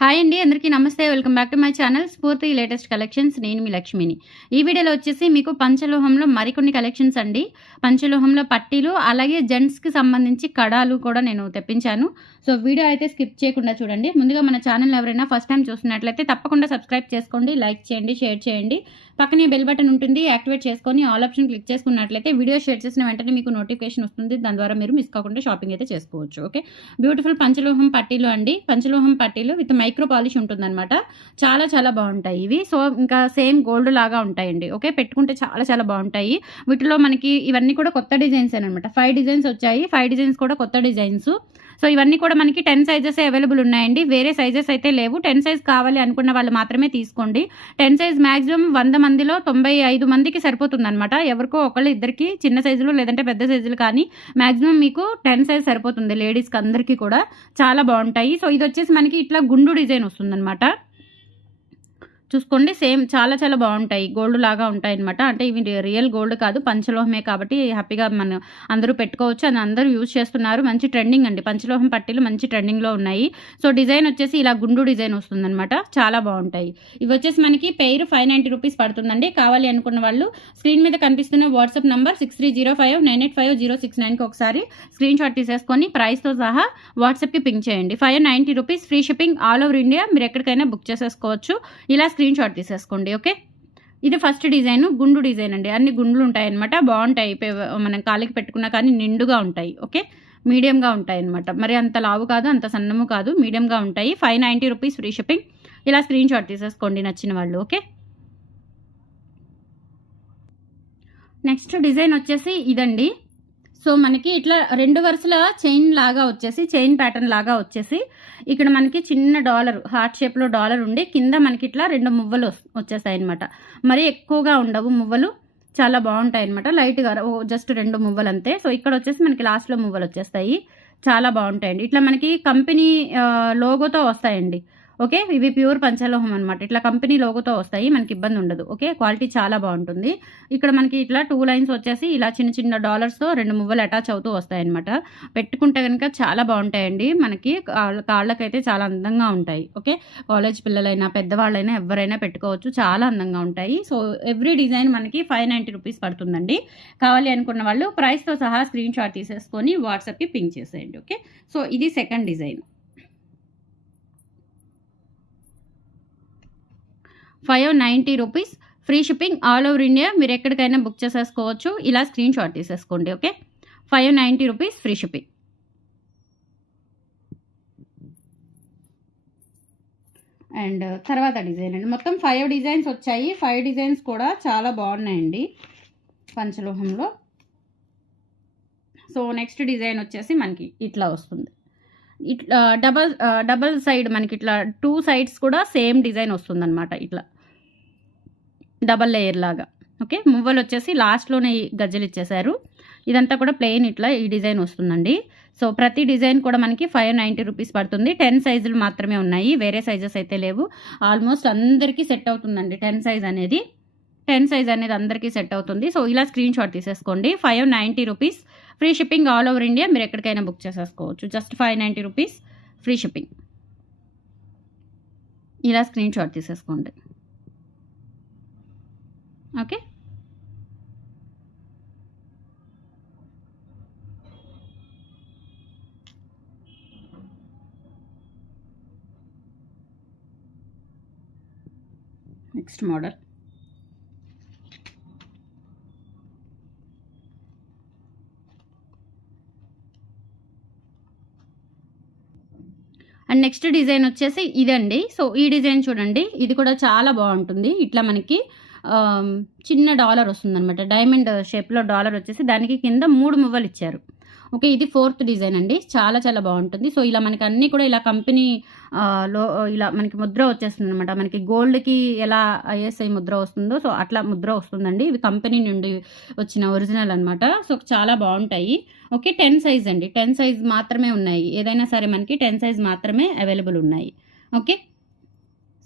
Hi అండి, అందరికీ నమస్తే. Welcome back to my channel స్ఫూర్తి లేటెస్ట్ కలెక్షన్స్. నేను మీ లక్ష్మిని. ఈ వీడియోలో వచ్చేసి మీకు పంచలోహంలో మరికొన్ని కలెక్షన్స్ అండి. పంచలోహంలో పట్టీలు, అలాగే జెంట్స్కి సంబంధించి కడాలు కూడా నేను తెప్పించాను. సో వీడియో అయితే స్కిప్ చేయకుండా చూడండి. ముందుగా మన ఛానల్ ఎవరైనా ఫస్ట్ టైం చూస్తున్నట్లయితే తప్పకుండా సబ్స్క్రైబ్ చేసుకోండి, లైక్ చేయండి, షేర్ చేయండి. పక్కనే బెల్ బటన్ ఉంటుంది, యాక్టివేట్ చేసుకొని ఆల్ ఆప్షన్ క్లిక్ చేసుకున్నట్లయితే వీడియో షేర్ చేసిన వెంటనే మీకు నోటిఫికేషన్ వస్తుంది. దాని ద్వారా మీరు మిస్ కాకుండా షాపింగ్ అయితే చేసుకోవచ్చు. ఓకే, బ్యూటిఫుల్ పంచలోహం పట్టీలు అండి. పంచలోహం పట్టీలు విత్ మైక్రో పాలిష్ ఉంటుందన్నమాట. చాలా చాలా బాగుంటాయి ఇవి. సో ఇంకా సేమ్ గోల్డ్ లాగా ఉంటాయండి. ఓకే, పెట్టుకుంటే చాలా చాలా బాగుంటాయి. వీటిలో మనకి ఇవన్నీ కూడా కొత్త డిజైన్స్ అనమాట. 5 డిజైన్స్ వచ్చాయి. 5 డిజైన్స్ కూడా కొత్త డిజైన్స్. సో ఇవన్నీ కూడా మనకి 10 సైజెస్ అవైలబుల్ ఉన్నాయండి. వేరే సైజెస్ అయితే లేవు. 10 సైజ్ కావాలి అనుకున్న వాళ్ళు మాత్రమే తీసుకోండి. 10 సైజ్ మ్యాక్సిమం 100 మందిలో 95 మందికి సరిపోతుంది అనమాట. ఎవరికో ఒకళ్ళు ఇద్దరికి చిన్న సైజులు లేదంటే పెద్ద సైజులు కానీ మ్యాక్సిమం మీకు 10 సైజ్ సరిపోతుంది. లేడీస్కి అందరికీ కూడా చాలా బాగుంటాయి. సో ఇది వచ్చేసి మనకి ఇట్లా గుండు డిజైన్ వస్తుందన్నమాట. చూసుకోండి, సేమ్ చాలా చాలా బాగుంటాయి. గోల్డ్ లాగా ఉంటాయి అనమాట. అంటే ఇవి రియల్ గోల్డ్ కాదు, పంచలోహమే కాబట్టి హ్యాపీగా మనం అందరూ పెట్టుకోవచ్చు. అని అందరూ యూజ్ చేస్తున్నారు. మంచి ట్రెండింగ్ అండి. పంచలోహం పట్టీలు మంచి ట్రెండింగ్లో ఉన్నాయి. సో డిజైన్ వచ్చేసి ఇలా గుండు డిజైన్ వస్తుందన్నమాట. చాలా బాగుంటాయి. ఇవి వచ్చేసి మనకి పెయిర్ 590 రూపీస్ పడుతుందండి. కావాలి అనుకున్న వాళ్ళు స్క్రీన్ మీద కనిపిస్తున్న వాట్సాప్ నంబర్ 6305985069కి ఒకసారి స్క్రీన్ షాట్ తీసేసుకొని ప్రైస్తో సహా వాట్సాప్కి పింక్ చేయండి. 590 rupees, free shipping all over India. మీరు ఎక్కడికైనా బుక్ చేసేసుకోవచ్చు. ఇలా స్క్రీన్ షాట్ తీసేసుకోండి. ఓకే, ఇది ఫస్ట్ డిజైన్ గుండు డిజైన్ అండి. అన్ని గుండ్లు ఉంటాయి అనమాట. బాగుంటాయి. మనం కాలికి పెట్టుకున్నా కానీ నిండుగా ఉంటాయి. ఓకే, మీడియంగా ఉంటాయి అనమాట. మరి అంత లావు కాదు, అంత సన్నము కాదు, మీడియంగా ఉంటాయి. 590 రూపీస్, ఫ్రీ షిప్పింగ్. ఇలా స్క్రీన్ షాట్ తీసేసుకోండి నచ్చిన వాళ్ళు. ఓకే, నెక్స్ట్ డిజైన్ వచ్చేసి ఇదండి. సో మనకి ఇట్లా 2 వరుసల చైన్ లాగా వచ్చేసి, చైన్ ప్యాటర్న్ లాగా వచ్చేసి ఇక్కడ మనకి చిన్న డాలర్, హార్ట్ షేప్లో డాలర్ ఉండి కింద మనకి ఇట్లా 2 మువ్వలు వచ్చేస్తాయి అనమాట. మరి ఎక్కువగా ఉండవు మువ్వలు, చాలా బాగుంటాయి అనమాట. లైట్గా జస్ట్ 2 మువ్వలు అంతే. సో ఇక్కడ వచ్చేసి మనకి లాస్ట్లో మువ్వలు వచ్చేస్తాయి. చాలా బాగుంటాయండి. ఇట్లా మనకి కంపెనీ లోగోతో వస్తాయండి. ఓకే, ఇవి ప్యూర్ పంచలోహం అనమాట. ఇట్లా కంపెనీ లోగోతో వస్తాయి, మనకి ఇబ్బంది ఉండదు. ఓకే, క్వాలిటీ చాలా బాగుంటుంది. ఇక్కడ మనకి ఇట్లా 2 లైన్స్ వచ్చేసి ఇలా చిన్న చిన్న డాలర్స్తో 2 మువ్వలు అటాచ్ అవుతూ వస్తాయి అనమాట. పెట్టుకుంటే కనుక చాలా బాగుంటాయండి. మనకి కాళ్ళకైతే చాలా అందంగా ఉంటాయి. ఓకే, కాలేజ్ పిల్లలైనా పెద్దవాళ్ళైనా ఎవరైనా పెట్టుకోవచ్చు. చాలా అందంగా ఉంటాయి. సో ఎవ్రీ డిజైన్ మనకి 590 రూపీస్ పడుతుందండి. కావాలి అనుకున్న వాళ్ళు ప్రైస్తో సహా స్క్రీన్ షాట్ తీసేసుకొని వాట్సాప్కి పింక్ చేసేయండి. ఓకే, సో ఇది second design. 590 rupees, free shipping all over India. మీరు ఎక్కడికైనా బుక్ చేసేసుకోవచ్చు. ఇలా స్క్రీన్ షాట్ తీసేసుకోండి. Okay, 590 rupees, free shipping. And తర్వాత డిజైన్ అండి. మొత్తం 5 డిజైన్స్ వచ్చాయి. 5 డిజైన్స్ కూడా చాలా బాగున్నాయండి పంచలోహంలో. సో నెక్స్ట్ డిజైన్ వచ్చేసి మనకి ఇట్లా వస్తుంది. ఇట్లా డబల్ సైడ్ మనకి ఇట్లా 2 సైడ్స్ కూడా సేమ్ డిజైన్ వస్తుందన్నమాట. ఇట్లా డబల్ లేయర్ లాగా. ఓకే, మువ్వలు వచ్చేసి లాస్ట్లోనే గజ్జలు ఇచ్చేసారు. ఇదంతా కూడా ప్లెయిన్ ఇట్లా ఈ డిజైన్ వస్తుందండి. సో ప్రతి డిజైన్ కూడా మనకి 590 రూపీస్ పడుతుంది. 10 సైజులు మాత్రమే ఉన్నాయి, వేరే సైజెస్ అయితే లేవు. ఆల్మోస్ట్ అందరికీ సెట్ అవుతుందండి 10 సైజ్ అనేది. 10 సైజ్ అనేది అందరికీ సెట్ అవుతుంది. సో ఇలా స్క్రీన్ షాట్ తీసేసుకోండి. 590 rupees, free shipping all over India. మీరు ఎక్కడికైనా బుక్ చేసేసుకోవచ్చు. Just 590 rupees, free shipping. ఇలా స్క్రీన్ షాట్ తీసేసుకోండి. Okay, next model. And next design వచ్చేసి ఇదండి. సో ఈ డిజైన్ చూడండి, ఇది కూడా చాలా బాగుంటుంది. ఇట్లా మనకి చిన్న డాలర్ వస్తుందన్నమాట. డైమండ్ షేప్లో డాలర్ వచ్చేసి దానికి కింద 3 మువ్వలు ఇచ్చారు. ఓకే, ఇది 4th డిజైన్ అండి. చాలా చాలా బాగుంటుంది. సో ఇలా మనకి అన్నీ కూడా ఇలా కంపెనీ లో ఇలా మనకి ముద్ర వచ్చేస్తుంది అనమాట. మనకి గోల్డ్కి ఎలా ఐఎస్ఐ ముద్ర వస్తుందో సో అట్లా ముద్ర వస్తుందండి. ఇవి కంపెనీ నుండి వచ్చిన ఒరిజినల్ అనమాట. సో చాలా బాగుంటాయి. ఓకే, 10 సైజ్ అండి. 10 సైజ్ మాత్రమే ఉన్నాయి. ఏదైనా సరే మనకి 10 సైజ్ మాత్రమే అవైలబుల్ ఉన్నాయి. ఓకే,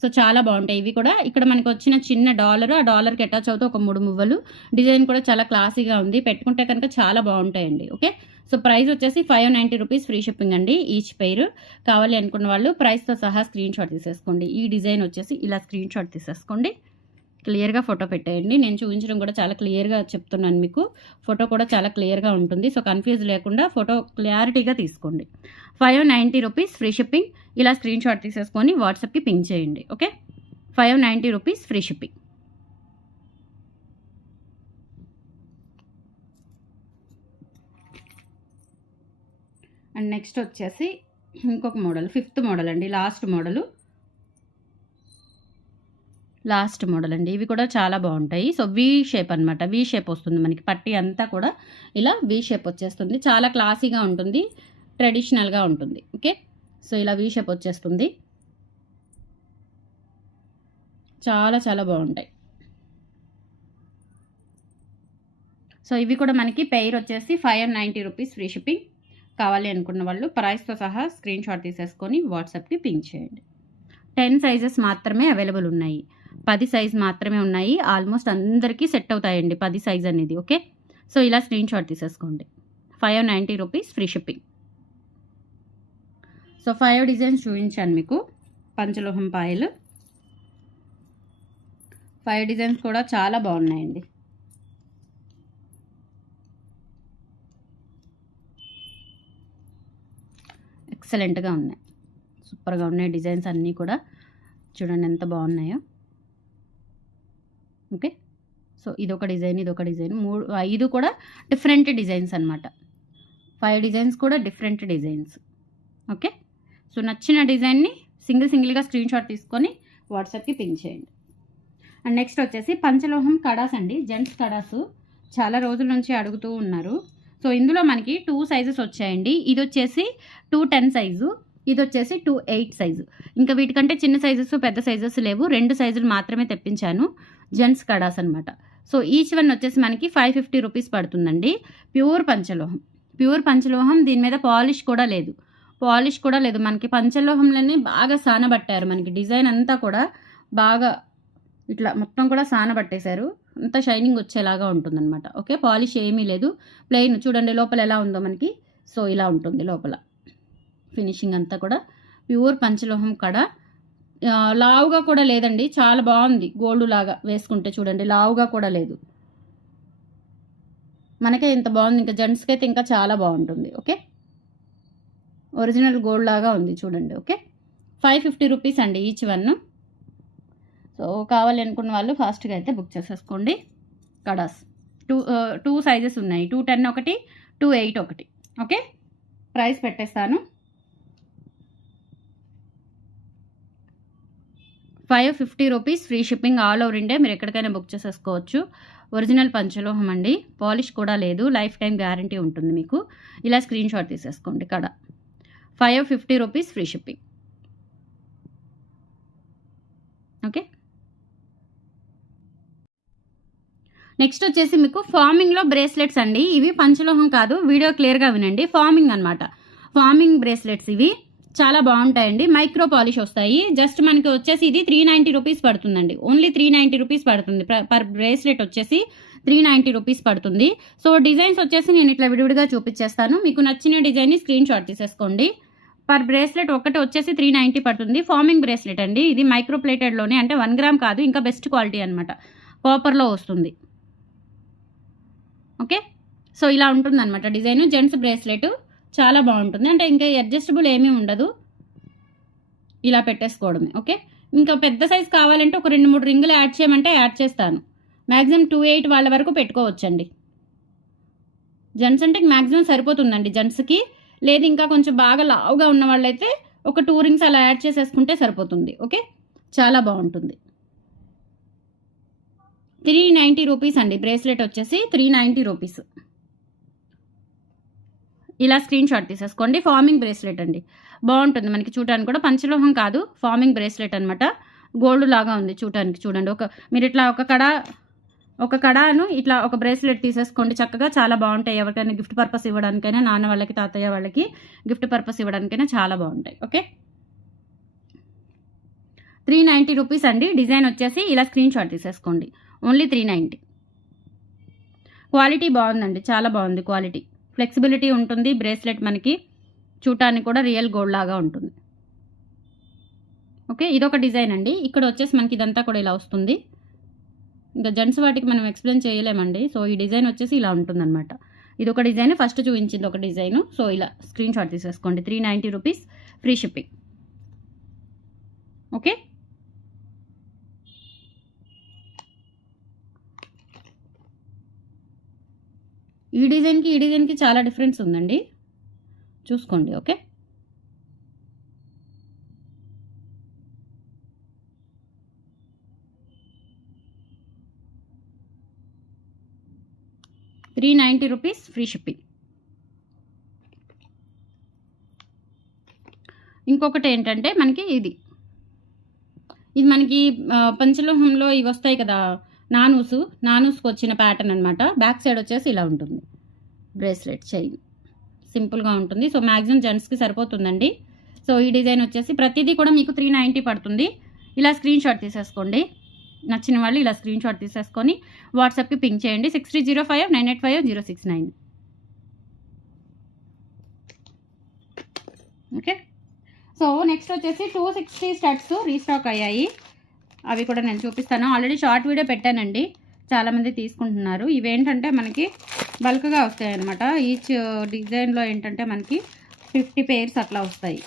సో చాలా బాగుంటాయి ఇవి కూడా. ఇక్కడ మనకి వచ్చిన చిన్న డాలర్, ఆ డాలర్కి అటాచ్ అవుతూ ఒక 3 మువ్వలు. డిజైన్ కూడా చాలా క్లాసీగా ఉంది. పెట్టుకుంటే కనుక చాలా బాగుంటాయండి. ఓకే, సో ప్రైస్ వచ్చేసి 590 రూపీస్ ఫ్రీ షిప్పింగ్ అండి ఈచ్ పెయిర్. కావాలి అనుకున్న వాళ్ళు ప్రైస్తో సహా స్క్రీన్ షాట్ తీసేసుకోండి. ఈ డిజైన్ వచ్చేసి ఇలా స్క్రీన్ షాట్ తీసేసుకోండి, క్లియర్గా ఫోటో పెట్టేయండి. నేను చూపించడం కూడా చాలా క్లియర్గా చెప్తున్నాను మీకు, ఫోటో కూడా చాలా క్లియర్గా ఉంటుంది. సో కన్ఫ్యూజ్ లేకుండా ఫోటో క్లారిటీగా తీసుకోండి. 590 రూపీస్ ఫ్రీ షిప్పింగ్. ఇలా స్క్రీన్ షాట్ తీసేసుకొని వాట్సాప్కి పింక్ చేయండి. Okay, 590 rupees free shipping. And next వచ్చేసి ఇంకొక మోడల్, 5th మోడల్ అండి, లాస్ట్ మోడల్ అండి. ఇవి కూడా చాలా బాగుంటాయి. సో వీ షేప్ అనమాట, వీ షేప్ వస్తుంది మనకి, పట్టి అంతా కూడా ఇలా వీ షేప్ వచ్చేస్తుంది. చాలా క్లాసీగా ఉంటుంది, ట్రెడిషనల్గా ఉంటుంది. ఓకే, సో ఇలా వీ షేప్ వచ్చేస్తుంది, చాలా చాలా బాగుంటాయి. సో ఇవి కూడా మనకి పెయిర్ వచ్చేసి 590 రూపీస్ ఫ్రీ షిప్పింగ్. కావాలి అనుకున్న వాళ్ళు ప్రైస్తో సహా స్క్రీన్ షాట్ తీసేసుకొని వాట్సాప్కి పింక్ చేయండి. 10 సైజెస్ మాత్రమే అవైలబుల్ ఉన్నాయి, 10 సైజ్ మాత్రమే ఉన్నాయి. ఆల్మోస్ట్ అందరికీ సెట్ అవుతాయండి 10 సైజ్ అనేది. ఓకే, సో ఇలా స్క్రీన్ షాట్ తీసేసుకోండి. 590 rupees free shipping. So 5 designs చూపించాను మీకు, పంచలోహం పాయలు 5 డిజైన్స్ కూడా చాలా బాగున్నాయండి. ఎక్సలెంట్గా ఉన్నాయి, సూపర్గా ఉన్నాయి డిజైన్స్ అన్నీ కూడా. చూడండి ఎంత బాగున్నాయో. ఓకే, సో ఇదొక డిజైన్, 5 కూడా డిఫరెంట్ డిజైన్స్ అనమాట. 5 డిజైన్స్ కూడా డిఫరెంట్ డిజైన్స్. ఓకే, సో నచ్చిన డిజైన్ని సింగిల్గా స్క్రీన్ షాట్ తీసుకొని వాట్సాప్కి పింక్ చేయండి. అండ్ నెక్స్ట్ వచ్చేసి పంచలోహం కడాస్ అండి, జెంట్స్ కడాసు చాలా రోజుల నుంచి అడుగుతూ ఉన్నారు. సో ఇందులో మనకి 2 సైజెస్ వచ్చాయండి. ఇది వచ్చేసి 210 సైజు, ఇది వచ్చేసి 28 సైజు. ఇంకా వీటికంటే చిన్న సైజెస్ పెద్ద సైజెస్ లేవు, 2 సైజులు మాత్రమే తెప్పించాను. జెంట్స్ కడాస్ అనమాట. సో ఈచ్ వన్ వచ్చేసి మనకి 550 రూపీస్ పడుతుందండి. ప్యూర్ పంచలోహం, దీని మీద పాలిష్ కూడా లేదు మనకి. పంచలోహంలోనే బాగా సానబట్టారు మనకి, డిజైన్ అంతా కూడా బాగా ఇట్లా మొత్తం కూడా సానబట్టేశారు, అంతా షైనింగ్ వచ్చేలాగా ఉంటుందన్నమాట. ఓకే, పాలిష్ ఏమీ లేదు, ప్లెయిన్. చూడండి లోపల ఎలా ఉందో మనకి, సో ఇలా ఉంటుంది లోపల ఫినిషింగ్ అంతా కూడా. ప్యూర్ పంచలోహం కడ, లావుగా కూడా లేదండి, చాలా బాగుంది. గోల్డ్ లాగా వేసుకుంటే చూడండి, లావుగా కూడా లేదు. మనకే ఇంత బాగుంది, ఇంకా జెంట్స్కి అయితే ఇంకా చాలా బాగుంటుంది. ఓకే, ఒరిజినల్ గోల్డ్ లాగా ఉంది చూడండి. ఓకే, 550 రూపీస్ అండి ఈచ్ వన్. సో కావాలి అనుకున్న వాళ్ళు ఫాస్ట్గా అయితే బుక్ చేసేసుకోండి. కడాస్ 2 సైజెస్ ఉన్నాయి, 210 ఒకటి, 28 ఒకటి. ఓకే, ప్రైస్ పెట్టేస్తాను. 550 rupees free shipping, all over India. మీరు ఎక్కడికైనా బుక్ చేసేసుకోవచ్చు. ఒరిజినల్ పంచలోహం అండి, పాలిష్ కూడా లేదు, లైఫ్ టైం గ్యారంటీ ఉంటుంది మీకు. ఇలా స్క్రీన్ షాట్ తీసేసుకోండి. కడ 550 rupees free shipping. Okay, next వచ్చేసి మీకు ఫార్మింగ్లో బ్రేస్లెట్స్ అండి. ఇవి పంచలోహం కాదు, వీడియో క్లియర్గా వినండి. ఫార్మింగ్ అనమాట, ఫార్మింగ్ బ్రేస్లెట్స్ ఇవి చాలా బాగుంటాయండి. మైక్రో పాలిష్ వస్తాయి. జస్ట్ మనకి వచ్చేసి ఇది 390 రూపీస్ పడుతుందండి, ఓన్లీ 390 రూపీస్ పడుతుంది. పర్ బ్రేస్లెట్ వచ్చేసి 390 రూపీస్ పడుతుంది. సో డిజైన్స్ వచ్చేసి నేను ఇట్లా విడివిడిగా చూపించేస్తాను, మీకు నచ్చిన డిజైన్ని స్క్రీన్ షాట్ తీసేసుకోండి. పర్ బ్రేస్లెట్ ఒకటి వచ్చేసి 390 పడుతుంది. ఫార్మింగ్ బ్రేస్లెట్ అండి, ఇది మైక్రో ప్లేటెడ్లోనే, అంటే 1 గ్రామ్ కాదు, ఇంకా బెస్ట్ క్వాలిటీ అనమాట, కాపర్లో వస్తుంది. ఓకే, సో ఇలా ఉంటుందన్నమాట డిజైన్. జెంట్స్ బ్రేస్లెట్ చాలా బాగుంటుంది, అంటే ఇంకా అడ్జస్టబుల్ ఏమీ ఉండదు, ఇలా పెట్టేసుకోవడమే. ఓకే, ఇంకా పెద్ద సైజ్ కావాలంటే ఒక 2-3 రింగులు యాడ్ చేయమంటే యాడ్ చేస్తాను. మ్యాక్సిమం 28 వాళ్ళ వరకు పెట్టుకోవచ్చండి. జెంట్స్ అంటే మ్యాక్సిమం సరిపోతుందండి జెంట్స్కి. లేదు ఇంకా కొంచెం బాగా లావుగా ఉన్న వాళ్ళైతే ఒక 2 రింగ్స్ అలా యాడ్ చేసేసుకుంటే సరిపోతుంది. ఓకే, చాలా బాగుంటుంది. 390 రూపీస్ అండి, బ్రేస్లెట్ వచ్చేసి 390 రూపీస్. ఇలా స్క్రీన్ షాట్ తీసేసుకోండి. ఫార్మింగ్ బ్రేస్లెట్ అండి, బాగుంటుంది మనకి. చూడటానికి కూడా పంచలోహం కాదు, ఫార్మింగ్ బ్రేస్లెట్ అనమాట. గోల్డ్ లాగా ఉంది చూడటానికి. చూడండి, మీరు ఇట్లా ఒక కడాను ఇట్లా ఒక బ్రేస్లెట్ తీసేసుకోండి చక్కగా, చాలా బాగుంటాయి. ఎవరికైనా గిఫ్ట్ పర్పస్ ఇవ్వడానికైనా, నాన్న వాళ్ళకి తాతయ్య వాళ్ళకి గిఫ్ట్ పర్పస్ ఇవ్వడానికైనా చాలా బాగుంటాయి. ఓకే, 390 రూపీస్ అండి. డిజైన్ వచ్చేసి ఇలా స్క్రీన్ షాట్ తీసేసుకోండి, ఓన్లీ 390. క్వాలిటీ బాగుందండి, చాలా బాగుంది క్వాలిటీ. ఫ్లెక్సిబిలిటీ ఉంటుంది. బ్రేస్లెట్ మనకి చూడటానికి కూడా రియల్ గోల్డ్ లాగా ఉంటుంది. ఓకే, ఇదొక డిజైన్ అండి. ఇక్కడ వచ్చేసి మనకి ఇదంతా కూడా ఇలా వస్తుంది. ఇంకా జెంట్స్ వాటికి మనం ఎక్స్ప్లెయిన్ చేయలేమండి. సో ఈ డిజైన్ వచ్చేసి ఇలా ఉంటుందన్నమాట. ఇది ఒక డిజైన్, ఫస్ట్ చూపించింది ఒక డిజైన్. సో ఇలా స్క్రీన్ షాట్ తీసేసుకోండి. 390 రూపీస్, ఫ్రీ షిప్పింగ్. ఓకే, ఈ డిజైన్కి చాలా డిఫరెన్స్ ఉందండి, చూసుకోండి. Okay, ₹390 free shipping. ఇంకొకటి ఏంటంటే మనకి ఇది మనకి పంచలోహంలో ఇవి వస్తాయి కదా, నానూస్కి వచ్చిన ప్యాటర్న్ అనమాట. బ్యాక్ సైడ్ వచ్చేసి ఇలా ఉంటుంది. బ్రేస్లెట్ చైన్ సింపుల్గా ఉంటుంది. సో మ్యాక్సిమం జెంట్స్కి సరిపోతుందండి. సో ఈ డిజైన్ వచ్చేసి ప్రతిదీ కూడా మీకు 390 పడుతుంది. ఇలా స్క్రీన్ షాట్ తీసేసుకోండి. నచ్చిన వాళ్ళు ఇలా స్క్రీన్ షాట్ తీసేసుకొని వాట్సాప్కి పింక్ చేయండి. 6305985069. ఓకే, సో నెక్స్ట్ వచ్చేసి 260 స్టడ్స్ రీస్టాక్ అయ్యాయి. అవి కూడా నేను చూపిస్తాను. ఆల్రెడీ షార్ట్ వీడియో పెట్టానండి, చాలామంది తీసుకుంటున్నారు. ఇవేంటంటే మనకి బల్క్గా వస్తాయి అన్నమాట. ఈచ్ డిజైన్లో ఏంటంటే మనకి 50 పేర్స్ అట్లా వస్తాయి.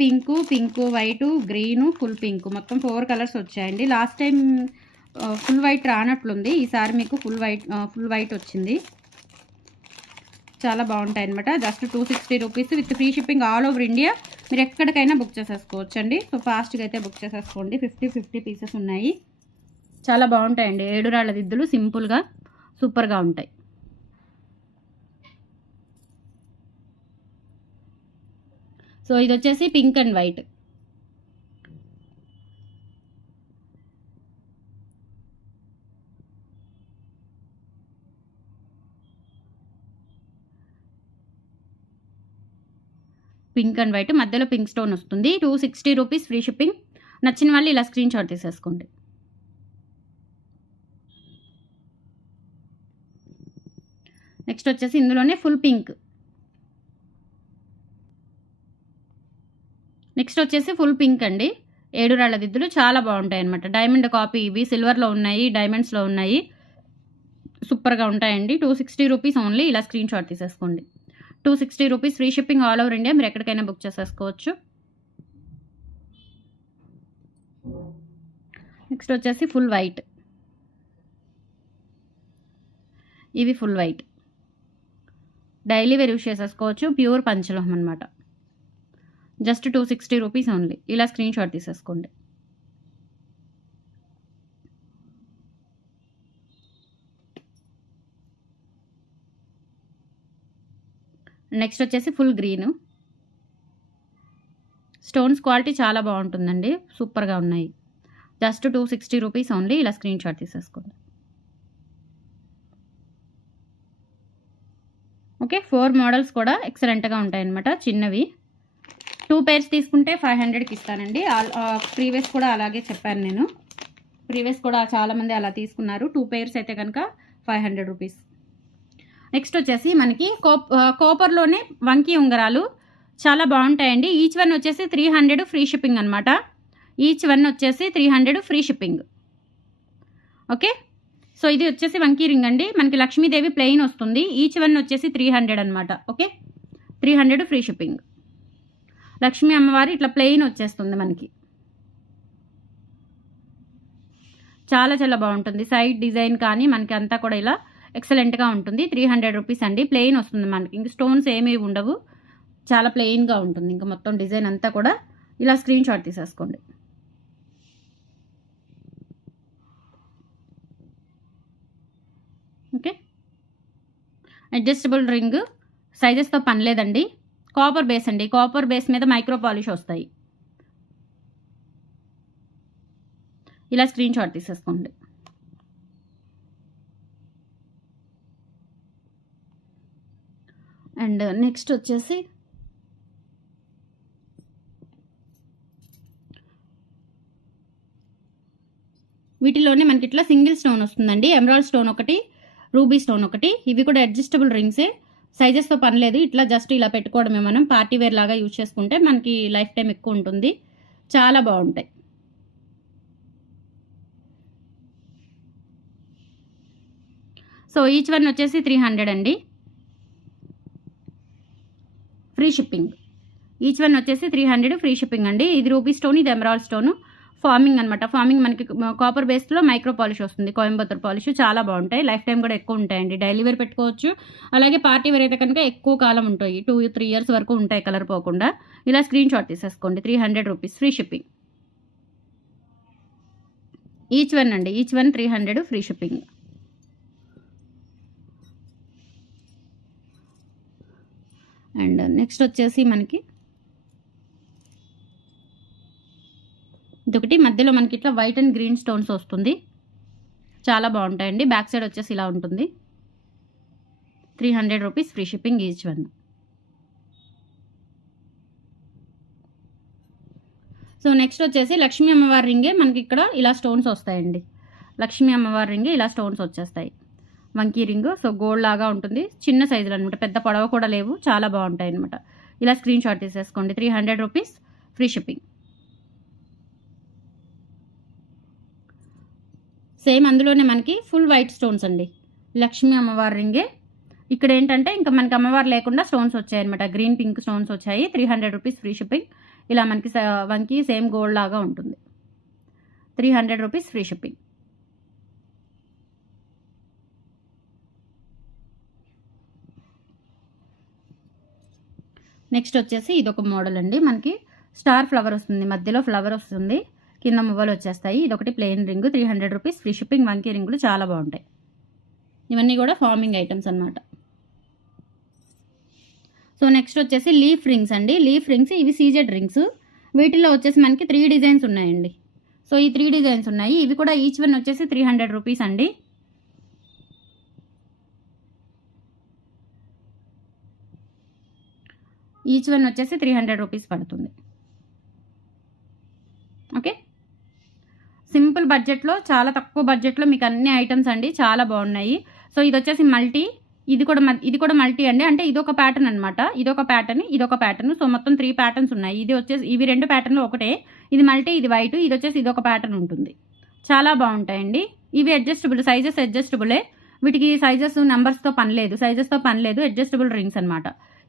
Pink, white, green, full pink, మొత్తం 4 కలర్స్ వచ్చాయండి. లాస్ట్ టైం ఫుల్ వైట్ రానట్లుంది, ఈసారి మీకు ఫుల్ వైట్ వచ్చింది. చాలా బాగుంటాయి అనమాట. Just 260 rupees with free shipping all over India. మీరు ఎక్కడికైనా బుక్ చేసేసుకోవచ్చు అండి. సో ఫాస్ట్గా అయితే బుక్ చేసేసుకోండి. 50 పీసెస్ ఉన్నాయి. చాలా బాగుంటాయండి. 7 రాళ్ళ దిద్దులు సింపుల్గా సూపర్గా ఉంటాయి. సో ఇది వచ్చేసి pink and white. Pink and white మధ్యలో పింక్ స్టోన్ వస్తుంది. 260 రూపీస్ ఫ్రీ షిప్పింగ్. నచ్చిన వాళ్ళు ఇలా స్క్రీన్ షాట్ తీసేసుకోండి. నెక్స్ట్ వచ్చేసి ఇందులోనే ఫుల్ పింక్. నెక్స్ట్ వచ్చేసి ఫుల్ పింక్ అండి. 7 రాళ్ళ దిద్దులు చాలా బాగుంటాయి అనమాట. డైమండ్ కాపీ ఇవి, సిల్వర్లో ఉన్నాయి, డైమండ్స్లో ఉన్నాయి. సూపర్గా ఉంటాయండి. 260 రూపీస్ ఓన్లీ. ఇలా స్క్రీన్ షాట్ తీసేసుకోండి. 260 rupees free shipping all over India. మీరు ఎక్కడికైనా బుక్ చేసేసుకోవచ్చు. నెక్స్ట్ వచ్చేసి ఫుల్ వైట్. ఇవి full white, daily wear use చేసేసుకోవచ్చు. ప్యూర్ పంచలోహం అనమాట. Just 260 rupees only. ఇలా స్క్రీన్ షాట్ తీసేసుకోండి. నెక్స్ట్ వచ్చేసి ఫుల్ గ్రీన్. స్టోన్స్ క్వాలిటీ చాలా బాగుంటుందండి, సూపర్గా ఉన్నాయి. Just 260 rupees only. ఇలా స్క్రీన్ షాట్ తీసేసుకోండి. ఓకే, 4 మోడల్స్ కూడా ఎక్సలెంట్గా ఉంటాయన్నమాట. చిన్నవి 2 పేర్స్ తీసుకుంటే 500కి ఇస్తానండి. ప్రీవియస్ కూడా అలాగే చెప్పాను నేను. ప్రీవియస్ కూడా చాలామంది అలా తీసుకున్నారు. 2 పేర్స్ అయితే కనుక 500 రూపీస్. నెక్స్ట్ వచ్చేసి మనకి కాపర్లోనే వంకీ ఉంగరాలు చాలా బాగుంటాయండి. ఈచ్ వన్ వచ్చేసి 300 ఫ్రీ షిప్పింగ్ అనమాట. ఈచ్ వన్ వచ్చేసి 300 ఫ్రీ షిప్పింగ్. ఓకే, సో ఇది వచ్చేసి వంకీ రింగ్ అండి. మనకి లక్ష్మీదేవి ప్లెయిన్ వస్తుంది. ఈచ్ వన్ వచ్చేసి 300 అనమాట. Okay, 300 free shipping. లక్ష్మీ అమ్మవారి ఇట్లా ప్లెయిన్ వచ్చేస్తుంది మనకి. చాలా చాలా బాగుంటుంది. సైడ్ డిజైన్ కానీ మనకి అంతా కూడా ఇలా ఎక్సలెంట్గా ఉంటుంది. 300 రూపీస్ అండి. ప్లెయిన్ వస్తుంది మనకి, ఇంక స్టోన్స్ ఏమీ ఉండవు. చాలా ప్లెయిన్గా ఉంటుంది. ఇంకా మొత్తం డిజైన్ అంతా కూడా ఇలా స్క్రీన్ షాట్ తీసేసుకోండి. ఓకే, అడ్జస్టబుల్ రింగ్, సైజెస్తో పని లేదండి. కాపర్ బేస్ అండి. కాపర్ బేస్ మీద మైక్రో పాలిష్ వస్తాయి. ఇలా స్క్రీన్ షాట్ తీసేసుకోండి. అండ్ నెక్స్ట్ వచ్చేసి వీటిలోనే మనకి ఇట్లా సింగిల్ స్టోన్ వస్తుందండి. ఎమరాల్డ్ స్టోన్ ఒకటి, రూబీ స్టోన్ ఒకటి. ఇవి కూడా అడ్జస్టబుల్ రింగ్సే, సైజెస్తో పని లేదు. ఇట్లా జస్ట్ ఇలా పెట్టుకోవడమే, మనం పార్టీ వేర్ లాగా యూజ్ చేసుకుంటే మనకి లైఫ్ టైం ఎక్కువ ఉంటుంది. చాలా బాగుంటాయి. సో ఈచ్ వన్ వచ్చేసి 300 అండి, ఫ్రీ షిప్పింగ్. ఈచ్ వన్ వచ్చేసి 300 ఫ్రీ షిప్పింగ్ అండి. ఇది రూబీ స్టోన్, ఇది ఎమరాల్డ్ స్టోన్. ఫార్మింగ్ అనమాట. ఫార్మింగ్ మనకి కాపర్ బేస్లో మైక్రో పాలిష్ వస్తుంది, కోయంబత్తూర్ పాలిష్. చాలా బాగుంటాయి, లైఫ్ టైం కూడా ఎక్కువ ఉంటాయండి. డైలీ వేర్ పెట్టుకోవచ్చు, అలాగే పార్టీ వేర్ అయితే కనుక ఎక్కువ కాలం ఉంటాయి, 2-3 ఇయర్స్ వరకు ఉంటాయి కలర్ పోకుండా. ఇలా స్క్రీన్ షాట్ తీసేసుకోండి. 300 rupees free shipping. Each one అండి, each one 300 free shipping. And next వచ్చేసి మనకి ఇదొకటి, మధ్యలో మనకి ఇట్లా వైట్ అండ్ గ్రీన్ స్టోన్స్ వస్తుంది. చాలా బాగుంటాయండి. బ్యాక్ సైడ్ వచ్చేసి ఇలా ఉంటుంది. 300 rupees free shipping each one. So next వచ్చేసి లక్ష్మీ అమ్మవారి రింగే మనకి ఇక్కడ ఇలా స్టోన్స్ వస్తాయండి. లక్ష్మీ అమ్మవారి రింగే ఇలా స్టోన్స్ వచ్చేస్తాయి, వంకీ రింగ్. సో గోల్డ్ లాగా ఉంటుంది, చిన్న సైజులు అనమాట, పెద్ద పొడవ కూడా లేవు, చాలా బాగుంటాయి అనమాట. ఇలా స్క్రీన్ షాట్ తీసేసుకోండి. 300 రూపీస్ ఫ్రీ షిప్పింగ్. సేమ్ అందులోనే మనకి ఫుల్ వైట్ స్టోన్స్ అండి, లక్ష్మీ అమ్మవారి రింగే. ఇక్కడ ఏంటంటే ఇంకా మనకి అమ్మవారు లేకుండా స్టోన్స్ వచ్చాయి అనమాట, గ్రీన్ పింక్ స్టోన్స్ వచ్చాయి. 300 రూపీస్ ఫ్రీ షిప్పింగ్. ఇలా మనకి వంకి సేమ్ గోల్డ్ లాగా ఉంటుంది. 300 రూపీస్ ఫ్రీ షిప్పింగ్. నెక్స్ట్ వచ్చేసి ఇదొక మోడల్ అండి, మనకి స్టార్ ఫ్లవర్ వస్తుంది, మధ్యలో ఫ్లవర్ వస్తుంది, కింద మువ్వలు వచ్చేస్తాయి. ఇదొకటి plain ring, 300 rupees free shipping. వంకీ రింగులు చాలా బాగుంటాయి. ఇవన్నీ కూడా ఫార్మింగ్ ఐటమ్స్ అనమాట. సో నెక్స్ట్ వచ్చేసి లీఫ్ రింగ్స్ అండి. లీఫ్ రింగ్స్ ఇవి సీజెడ్ రింగ్స్. వీటిలో వచ్చేసి మనకి 3 డిజైన్స్ ఉన్నాయండి. సో ఈ 3 డిజైన్స్ ఉన్నాయి. ఇవి కూడా ఈచ్ వన్ వచ్చేసి 300 రూపీస్ అండి. ఈచ్ వన్ వచ్చేసి 300 రూపీస్ పడుతుంది. ఓకే, సింపుల్ బడ్జెట్లో, చాలా తక్కువ బడ్జెట్లో మీకు అన్ని ఐటమ్స్ అండి, చాలా బాగున్నాయి. సో ఇది వచ్చేసి మల్టీ, ఇది కూడా మల్టీ అండి, అంటే ఇదొక ప్యాటర్న్ అనమాట, ఇదొక ప్యాటర్న్. సో మొత్తం 3 ప్యాటర్న్స్ ఉన్నాయి. ఇది వచ్చేసి ఇవి 2 ప్యాటర్న్లు ఒకటే, ఇది మల్టీ, ఇది వైట్, ఇది వచ్చేసి ఇదొక ప్యాటర్న్ ఉంటుంది. చాలా బాగుంటాయండి. ఇవి అడ్జస్టబుల్, సైజెస్ అడ్జస్టబులే, వీటికి సైజెస్ నెంబర్స్తో పని లేదు, సైజెస్తో పని లేదు, అడ్జస్టబుల్ రింగ్స్ అనమాట.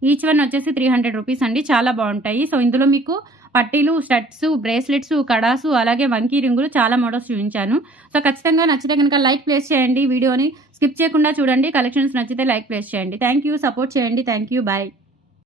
ఈచ్ వన్ వచ్చేసి 300 రూపీస్ అండి, చాలా బాగుంటాయి. సో ఇందులో మీకు పట్టీలు, స్టడ్స్, బ్రేస్లెట్స్, కడాసు, అలాగే వంకీ రింగులు చాలా మోడల్స్ చూపించాను. సో ఖచ్చితంగా నచ్చితే కనుక లైక్ ప్లేస్ చేయండి, వీడియోని స్కిప్ చేయకుండా చూడండి. కలెక్షన్స్ నచ్చితే లైక్ ప్లేస్ చేయండి. థ్యాంక్ యూ, సపోర్ట్ చేయండి. Thank you, bye.